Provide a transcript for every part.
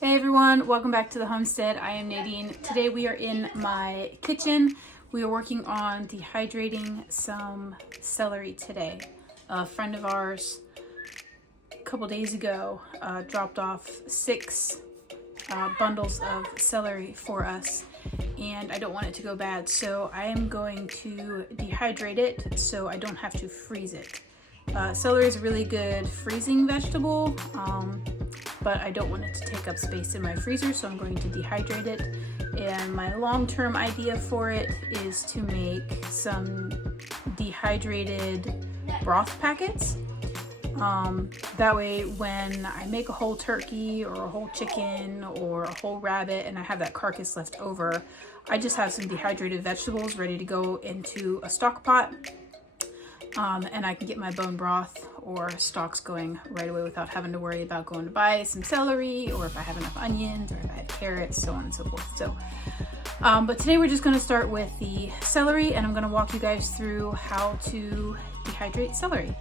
Hey everyone, welcome back to the homestead. I am Nadine. Today we are in my kitchen. We are working on dehydrating some celery today. A friend of ours a couple days ago dropped off 6 bundles of celery for us, and I don't want it to go bad, so I am going to dehydrate it so I don't have to freeze it. Celery is a really good freezing vegetable, but I don't want it to take up space in my freezer, so I'm going to dehydrate it. And my long-term idea for it is to make some dehydrated broth packets. That way when I make a whole turkey or a whole chicken or a whole rabbit and I have that carcass left over, I just have some dehydrated vegetables ready to go into a stock pot. And I can get my bone broth or stocks going right away without having to worry about going to buy some celery, or if I have enough onions, or if I have carrots, so on and so forth. So, but today we're just going to start with the celery, and I'm going to walk you guys through how to dehydrate celery.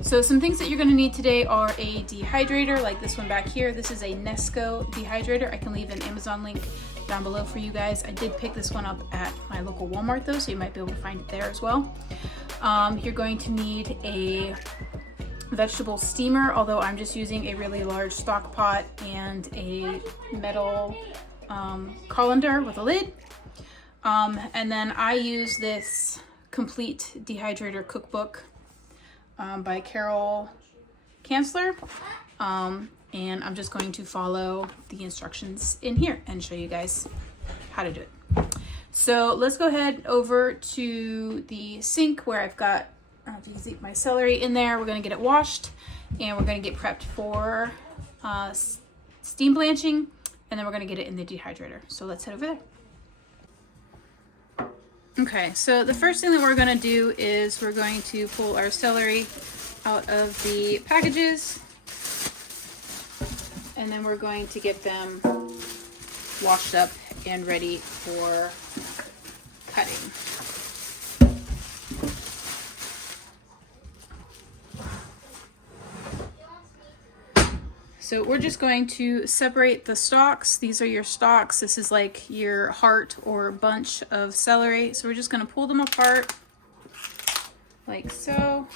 So some things that you're going to need today are a dehydrator like this one back here. This is a Nesco dehydrator. I can leave an Amazon link down below for you guys. I did pick this one up at my local Walmart though, so you might be able to find it there as well. You're going to need a vegetable steamer, although I'm just using a really large stock pot and a metal colander with a lid. And then I use this Complete Dehydrator Cookbook by Carol Kanzler. And I'm just going to follow the instructions in here and show you guys how to do it. So let's go ahead over to the sink where I've got my celery in there. We're going to get it washed and we're going to get prepped for steam blanching, and then we're going to get it in the dehydrator. So let's head over there. Okay, so the first thing that we're going to do is we're going to pull our celery out of the packages, and then we're going to get them washed up and ready for cutting. So we're just going to separate the stalks. These are your stalks. This is like your heart or bunch of celery. So we're just going to pull them apart like so.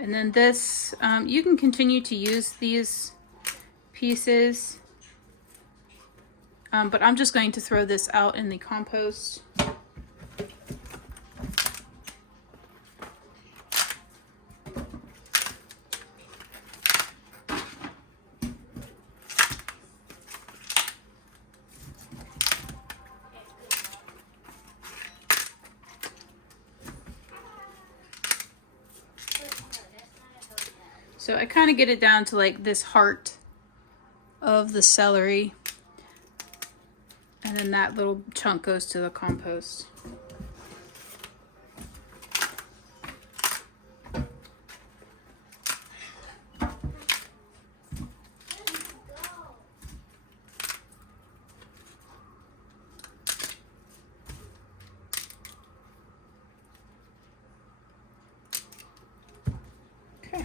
And then this, you can continue to use these pieces, but I'm just going to throw this out in the compost. So I kind of get it down to like this heart of the celery, and then that little chunk goes to the compost. Okay.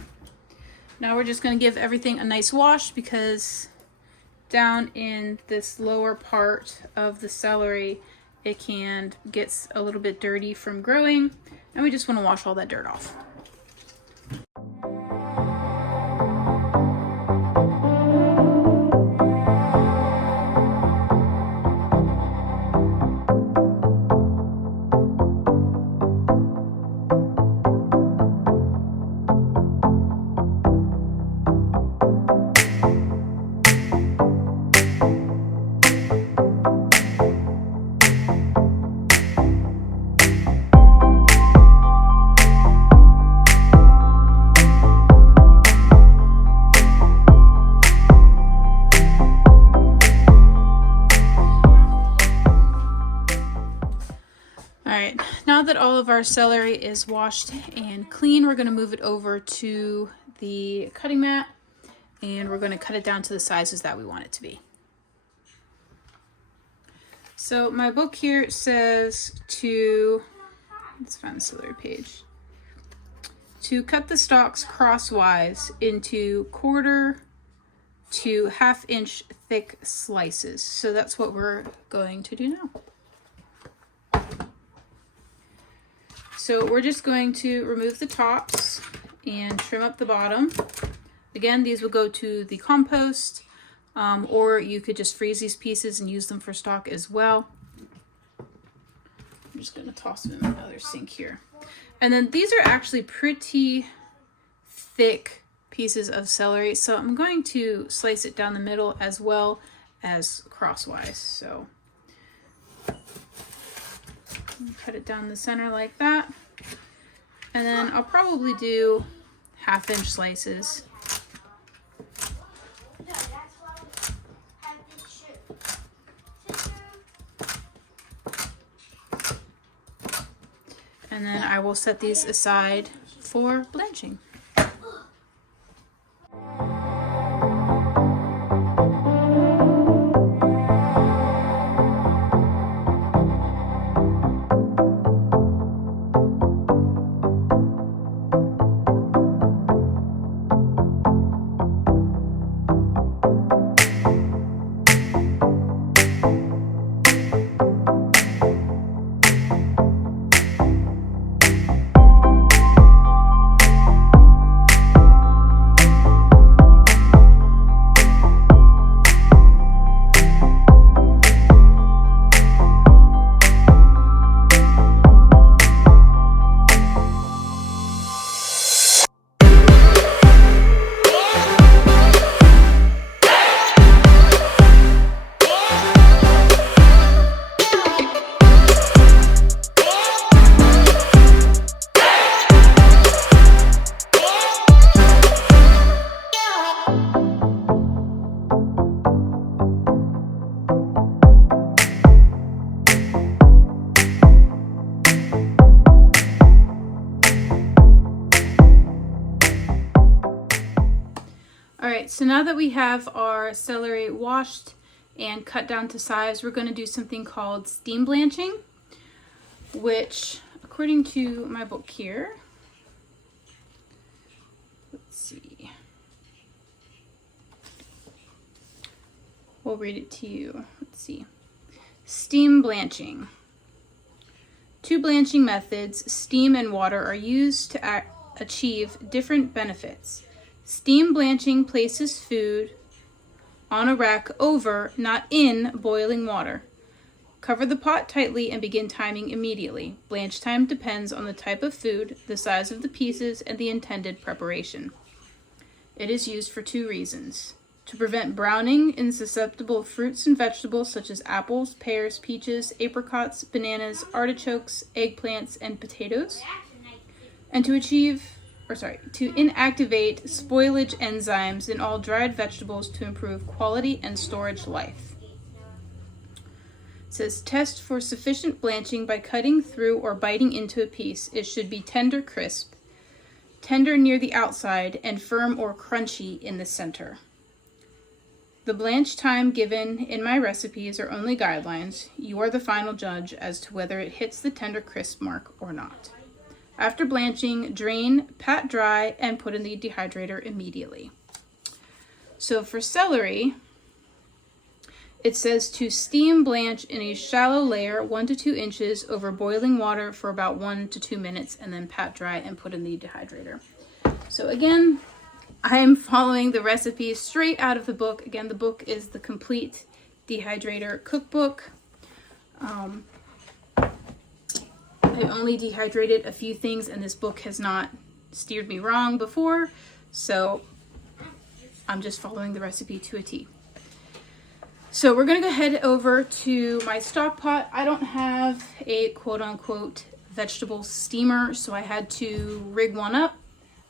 Now we're just going to give everything a nice wash, because down in this lower part of the celery it can get a little bit dirty from growing, and we just want to wash all that dirt off. Now that all of our celery is washed and clean, we're going to move it over to the cutting mat, and we're going to cut it down to the sizes that we want it to be. So my book here says to, let's find the celery page, to cut the stalks crosswise into 1/4 to 1/2 inch thick slices. So that's what we're going to do now. So we're just going to remove the tops and trim up the bottom. Again, these will go to the compost, or you could just freeze these pieces and use them for stock as well. I'm just going to toss them in another sink here. And then these are actually pretty thick pieces of celery, so I'm going to slice it down the middle as well as crosswise. So cut it down the center like that, and then I'll probably do 1/2 inch slices. And then I will set these aside for blanching. Alright, so now that we have our celery washed and cut down to size, we're going to do something called steam blanching, which, according to my book here, let's see, we'll read it to you. Let's see. Steam blanching. 2 blanching methods, steam and water, are used to achieve different benefits. Steam blanching places food on a rack over, not in, boiling water. Cover the pot tightly and begin timing immediately. Blanch time depends on the type of food, the size of the pieces, and the intended preparation. It is used for 2 reasons. To prevent browning in susceptible fruits and vegetables such as apples, pears, peaches, apricots, bananas, artichokes, eggplants, and potatoes. And to inactivate spoilage enzymes in all dried vegetables to improve quality and storage life. It says, test for sufficient blanching by cutting through or biting into a piece. It should be tender crisp, tender near the outside, and firm or crunchy in the center. The blanch time given in my recipes are only guidelines. You are the final judge as to whether it hits the tender crisp mark or not. After blanching, drain, pat dry, and put in the dehydrator immediately. So for celery, it says to steam blanch in a shallow layer 1 to 2 inches over boiling water for about 1 to 2 minutes, and then pat dry and put in the dehydrator. So again, I am following the recipe straight out of the book. Again, the book is the Complete Dehydrator Cookbook. I only dehydrated a few things, and this book has not steered me wrong before, so I'm just following the recipe to a T. So we're going to go ahead over to my stock pot. I don't have a quote-unquote vegetable steamer, so I had to rig one up.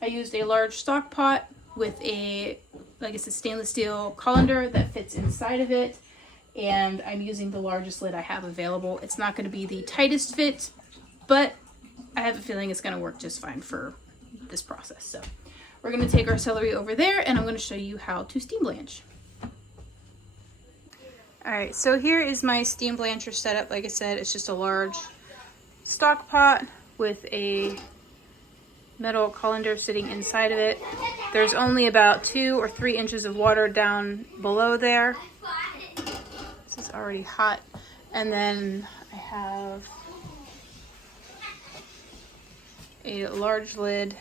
I used a large stock pot with a, like I said, stainless steel colander that fits inside of it, and I'm using the largest lid I have available. It's not going to be the tightest fit, but I have a feeling it's going to work just fine for this process. So we're going to take our celery over there, and I'm going to show you how to steam blanch. All right, so here is my steam blancher setup. Like I said, it's just a large stock pot with a metal colander sitting inside of it. There's only about 2 or 3 inches of water down below there. This is already hot. And then I have a large lid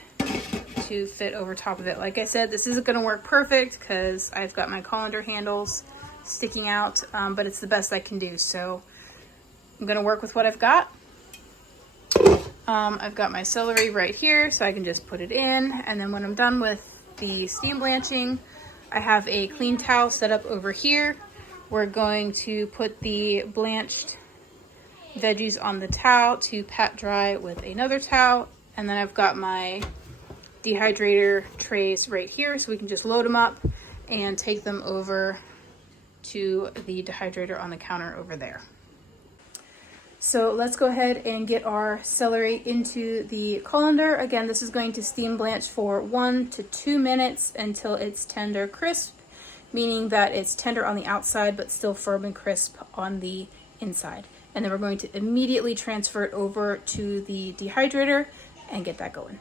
to fit over top of it. Like I said, this isn't going to work perfect because I've got my colander handles sticking out, but it's the best I can do. So I'm going to work with what I've got. I've got my celery right here, so I can just put it in. And then when I'm done with the steam blanching, I have a clean towel set up over here. We're going to put the blanched veggies on the towel to pat dry with another towel. And then I've got my dehydrator trays right here, so we can just load them up and take them over to the dehydrator on the counter over there. So let's go ahead and get our celery into the colander. Again, this is going to steam blanch for 1 to 2 minutes until it's tender crisp, meaning that it's tender on the outside but still firm and crisp on the inside. And then we're going to immediately transfer it over to the dehydrator and get that going.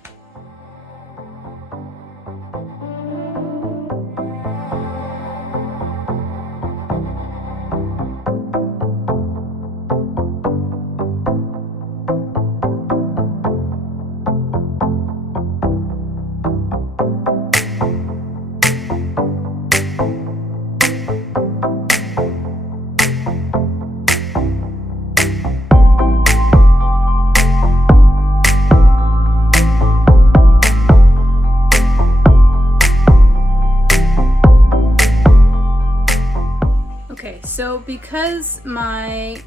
So because my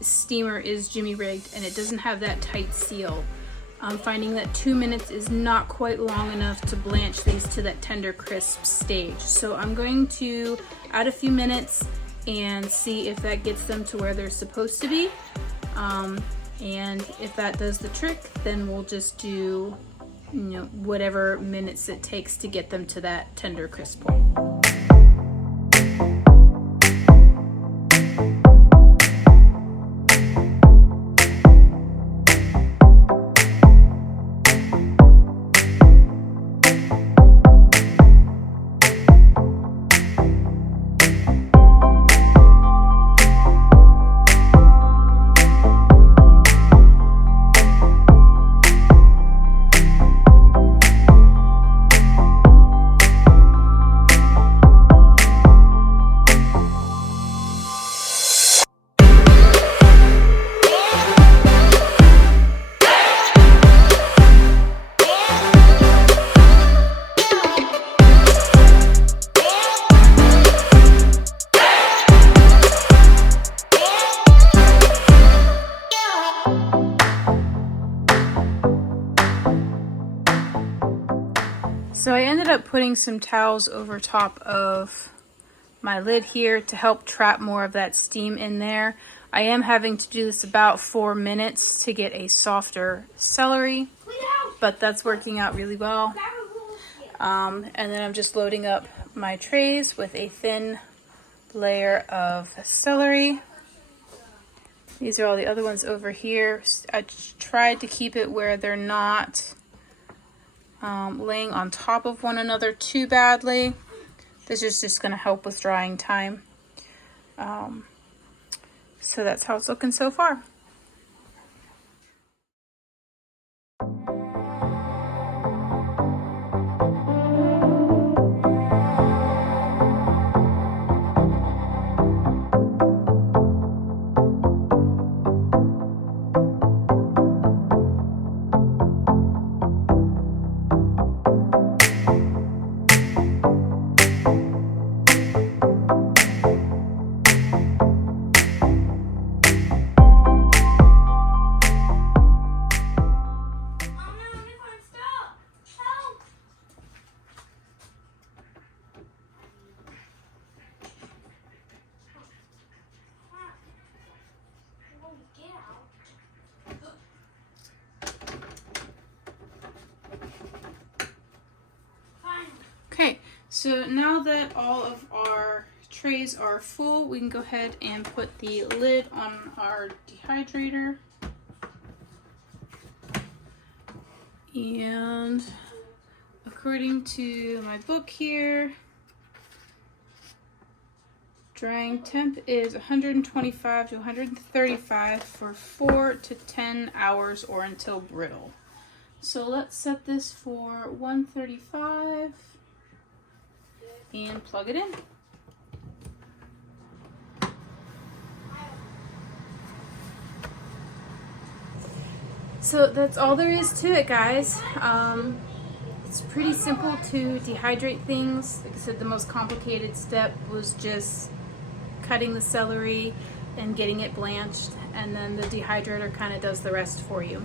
steamer is jimmy rigged and it doesn't have that tight seal, I'm finding that 2 minutes is not quite long enough to blanch these to that tender crisp stage. So I'm going to add a few minutes and see if that gets them to where they're supposed to be. And if that does the trick, then we'll just do, whatever minutes it takes to get them to that tender crisp point. So I ended up putting some towels over top of my lid here to help trap more of that steam in there. I am having to do this about 4 minutes to get a softer celery, but that's working out really well. And then I'm just loading up my trays with a thin layer of celery. These are all the other ones over here. I tried to keep it where they're not laying on top of one another too badly. This is just going to help with drying time. So that's how it's looking so far. Okay, so now that all of our trays are full, we can go ahead and put the lid on our dehydrator. And according to my book here, drying temp is 125 to 135 for 4 to 10 hours or until brittle. So let's set this for 135 and plug it in. So that's all there is to it, guys. It's pretty simple to dehydrate things. Like I said, the most complicated step was just cutting the celery and getting it blanched, and then the dehydrator kind of does the rest for you.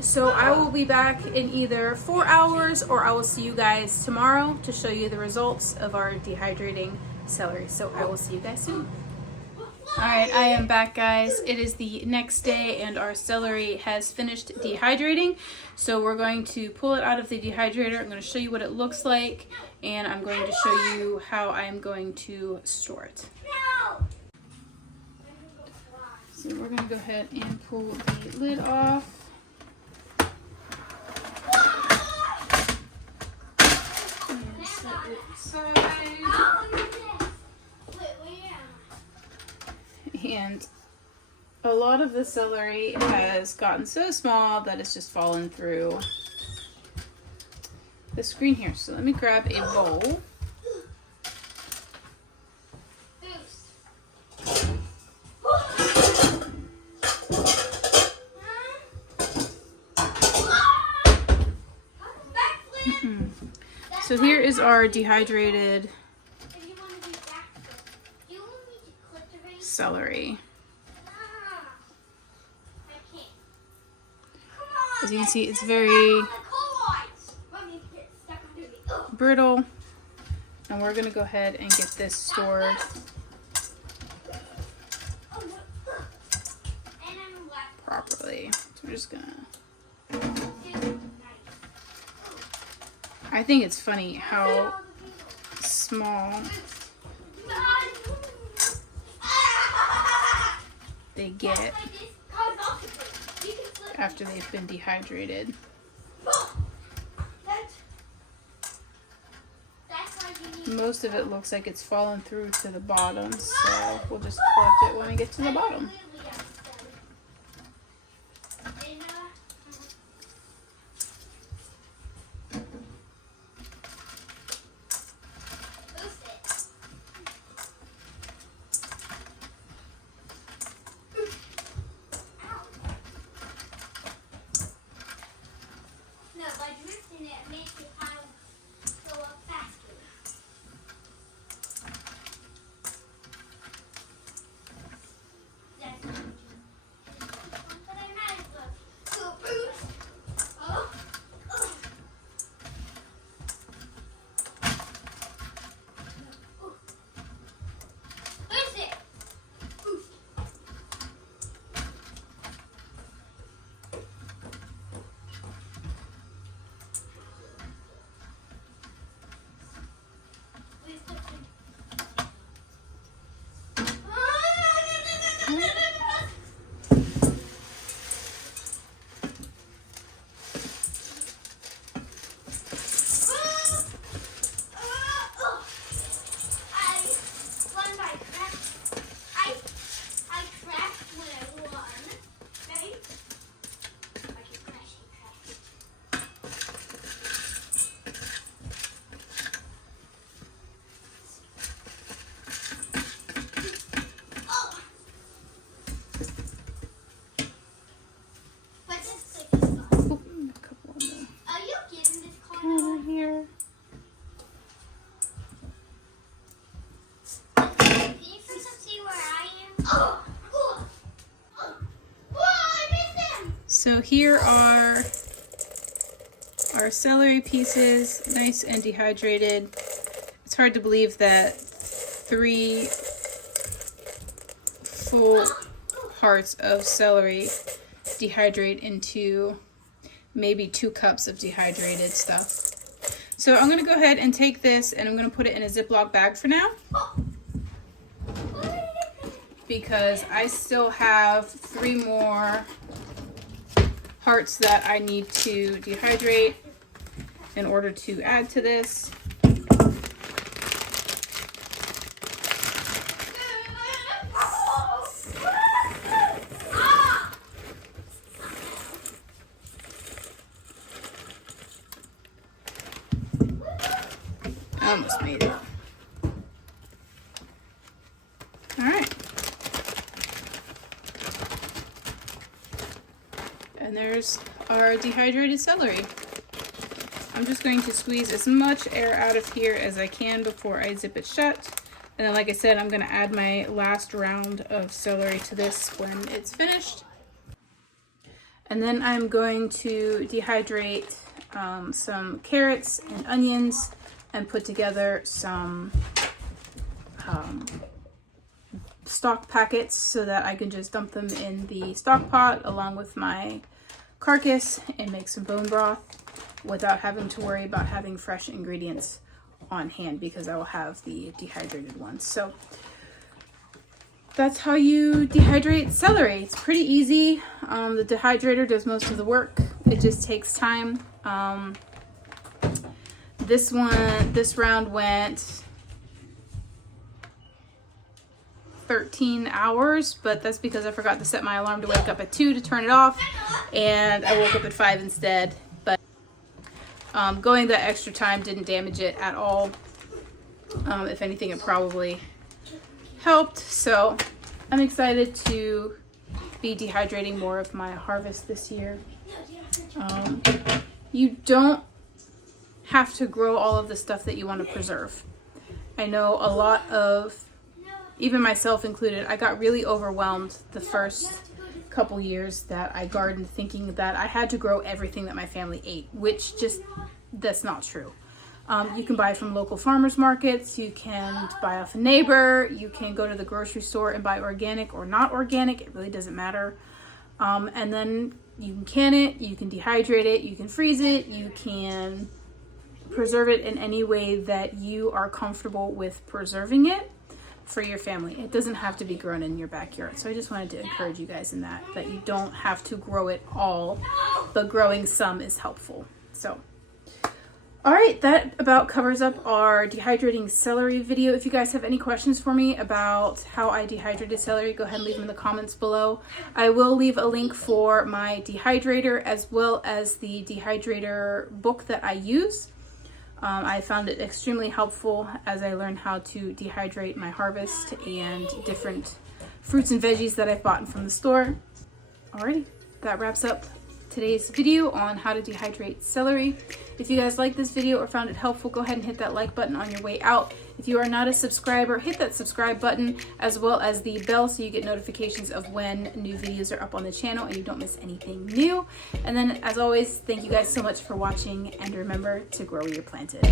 So I will be back in either 4 hours, or I will see you guys tomorrow to show you the results of our dehydrating celery. So I will see you guys soon. Alright, I am back, guys. It is the next day and our celery has finished dehydrating. So we're going to pull it out of the dehydrator. I'm going to show you what it looks like, and I'm going to show you how I'm going to store it. So we're going to go ahead and pull the lid off. And set it aside. And a lot of the celery has gotten so small that it's just fallen through the screen here. So let me grab a bowl. So here is our dehydrated celery. As you can see, it's very brittle, and we're going to go ahead and get this stored. Properly. So we're just gonna. I think it's funny how small they get after they've been dehydrated. Most of it looks like it's fallen through to the bottom, so we'll just collect it when we get to the bottom. So here are our celery pieces, nice and dehydrated. It's hard to believe that 3 full hearts of celery dehydrate into maybe 2 cups of dehydrated stuff. So I'm going to go ahead and take this and I'm going to put it in a Ziploc bag for now. because I still have 3 more hearts that I need to dehydrate in order to add to this. I almost made it. All right. And there's our dehydrated celery. I'm just going to squeeze as much air out of here as I can before I zip it shut. And then, like I said, I'm going to add my last round of celery to this when it's finished. And then I'm going to dehydrate some carrots and onions and put together some stock packets so that I can just dump them in the stock pot along with my carcass and make some bone broth without having to worry about having fresh ingredients on hand, because I will have the dehydrated ones. So that's how you dehydrate celery. It's pretty easy. The dehydrator does most of the work. It just takes time. This round went 13 hours, but that's because I forgot to set my alarm to wake up at 2 to turn it off, and I woke up at 5 instead. But going that extra time didn't damage it at all. If anything, it probably helped. So I'm excited to be dehydrating more of my harvest this year. You don't have to grow all of the stuff that you want to preserve. I know a lot of, even myself included, I got really overwhelmed the first couple years that I gardened, thinking that I had to grow everything that my family ate, which that's not true. You can buy from local farmers markets, you can buy off a neighbor, you can go to the grocery store and buy organic or not organic, it really doesn't matter. And then you can can it, you can dehydrate it, you can freeze it, you can preserve it in any way that you are comfortable with preserving it for your family. It doesn't have to be grown in your backyard. So I just wanted to encourage you guys in that you don't have to grow it all, but growing some is helpful. So, all right, that about covers up our dehydrating celery video. If you guys have any questions for me about how I dehydrated celery, go ahead and leave them in the comments below. I will leave a link for my dehydrator as well as the dehydrator book that I use. I found it extremely helpful as I learned how to dehydrate my harvest and different fruits and veggies that I've bought from the store. Alrighty, that wraps up today's video on how to dehydrate celery. If you guys liked this video or found it helpful, go ahead and hit that like button on your way out. If you are not a subscriber, hit that subscribe button as well as the bell so you get notifications of when new videos are up on the channel and you don't miss anything new. And then, as always, thank you guys so much for watching, and remember to grow where you're planted.